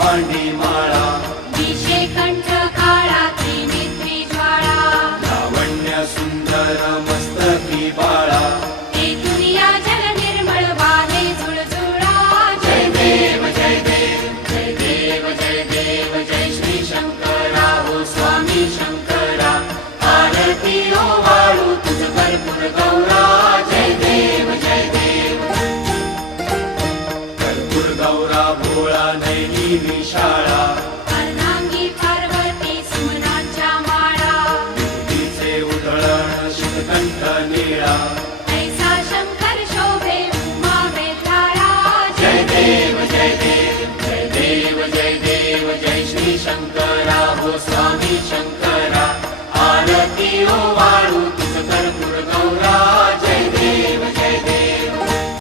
भांडी माळा. विषे कंठ ज्वाळा. लावण्य सुंदर मस्तकी बाळा. दुनिया देव जय देव जय देव जय श्री शंकरा. हो स्वामी शंकर. गरुड गौरा भोळा नैनी विशाळा. अर्धांगी पार्वती सुमनाच्या माळा. दुर्गीचे उधळण शितकंठ निळा. ऐसा शंकर शोभे उमावे थाळा जय देव जय देव जय देव जय देव जय श्री शंकरा. हो स्वामी शंकरा आरती हो ओ